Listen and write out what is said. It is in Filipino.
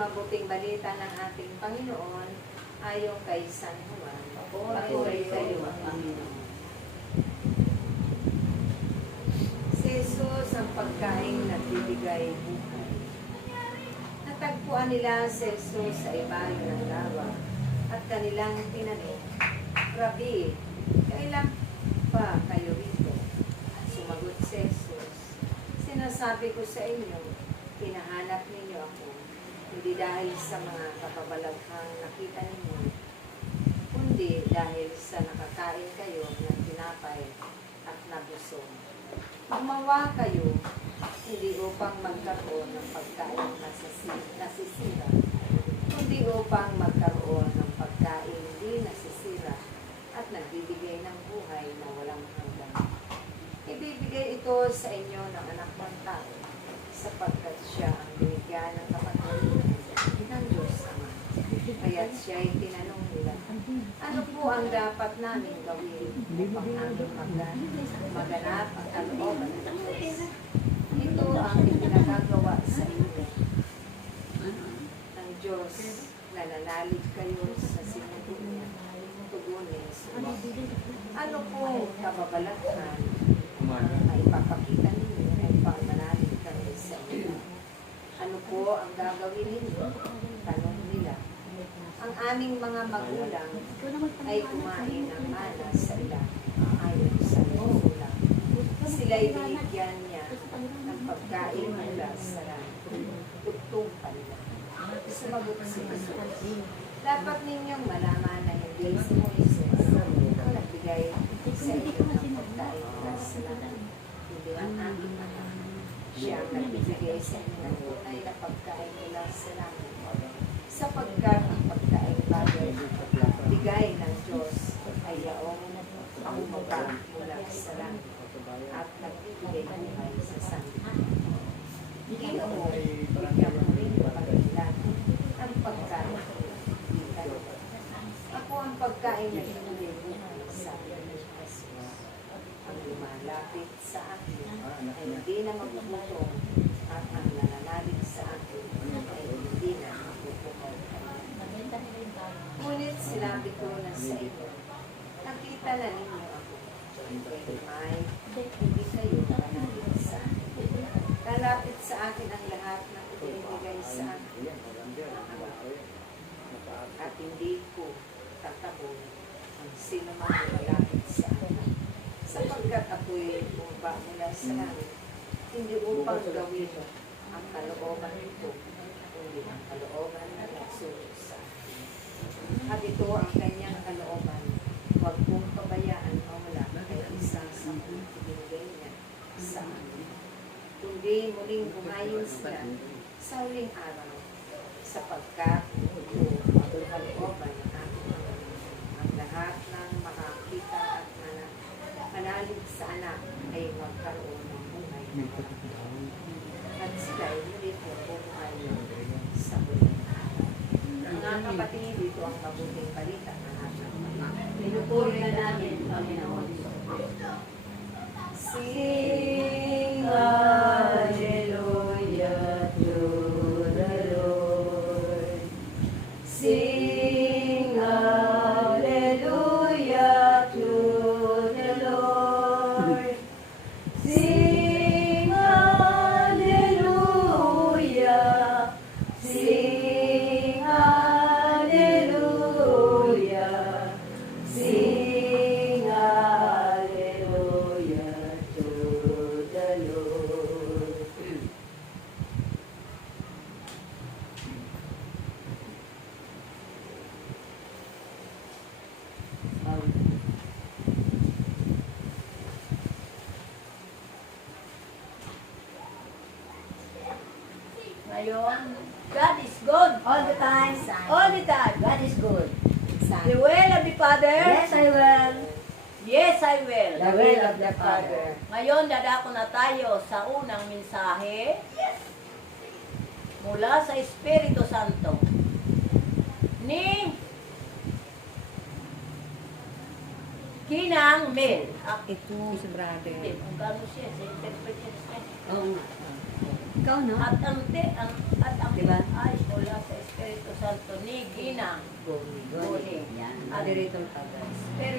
mabuting balita ng ating Panginoon ayon kay San Juan. Papuri sa iyo, Panginoon. Si Jesus ang pagkain nagbibigay buhay. Natagpuan nila si Jesus sa ibayo ng lawa at kanilang tinanong, Rabi, kailan pa kayo rito? Sumagot si Jesus, sinasabi ko sa inyo, hinahanap ninyo ako, hindi dahil sa mga kapabalaghang nakita ninyo, kundi dahil sa nakakain kayo ng tinapay at nabusog. Gumawa kayo, hindi upang magkaroon ng pagkain nasisira, kundi upang magkaroon ng pagkain hindi nasisira at nagbibigay ng buhay na walang hanggan. Ibibigay ito sa inyo ng anak ng tao, sapagkat siya ang binigyan ng kapatid ng Diyos Ama. Kaya't siya'y tinanong nila, ano po ang dapat namin gawin upang namin maganap ang kalooban ng Diyos? Ito ang ipinagagawa sa inyo ng Diyos, na nanalig kayo sa sinagot niya, tugunin sa ano po kababalaghan na ipapakita ninyo ay pangmanalig kami sa inyo? Ano po ang gagawin ninyo? Tanong nila. Ang aming mga magulang ay kumain ng mana sa ilang ayon sa ulam. Sila'y binigyan niya ng pagkain mula sa langit. Tugtong pa nila. Sumagot si Jesus, dapat ninyong malaman na hindi si Moises ang nagbigay sa inyo ng pagkain mula sa langit. Hindi ang aming Ama. Siya ang nagbibigay sa inyo ng tunay na pagkain mula sa langit. Sapagkat ang pagkain bagay bigay ng Diyos ay yaong bumaba mula sa langit at nagbibigay buhay sa sanlibutan. Ginoo, bigyan mo rin yung pagkailan ang pagkain. Ako ang pagkain na binigay buhay sa Jesus. Ang lumalapit sa akin ay hindi na magugutom at ang nananalig sa akin ay hindi na magugutom. Ngunit sinabi ko na sa inyo, nakita na ninyo ako. May hindi kayo nananalig sa akin. Kalapit sa akin ang lahat ng ibinigay sa akin. At hindi ko tatabon ang sino man malapit sa akin. Sapagkat ako'y bumaba mula sa langit, hindi upang gawin ang kalooban nito, kundi ang kalooban na nagsulot sa akin. At ito ang kanyang kalooban, huwag kong pabayaan mawala kay isa sa mga ibinigay niya sa akin. Kundi muling bumayin sila sa huling araw, sapagkat ito ang kalooban ng aking Ama. Ang lahat ng makakita at manalig sa anak ay magkaroon ng buhay na walang at sila ay ulit na buhay sa huling araw. Mga kapatid, ito ang mabuting balita ng ating Panginoon. Pinupuri na namin, Panginoon. Sing hallelujah to the Lord. Sing hallelujah to the Lord. Sing hallelujah. Sing hallelujah. Sing hallelujah to the Lord. Ngayon, God is good all the time. All the time, God is good. The will of the Father. Yes, I will. Yes, I will. The will of the Father. Ngayon, dadako na tayo sa unang mensahe mula sa Espiritu Santo ni Kinang Mel. Ito si brother. Kung gano'n siya, sa interpretation. Oo nga. Ikaw, no? At ang Diba? ay mula sa Espiritu Santo ni Ginang Goni. Goni. Yan. At Moderator ka, guys. Espiritu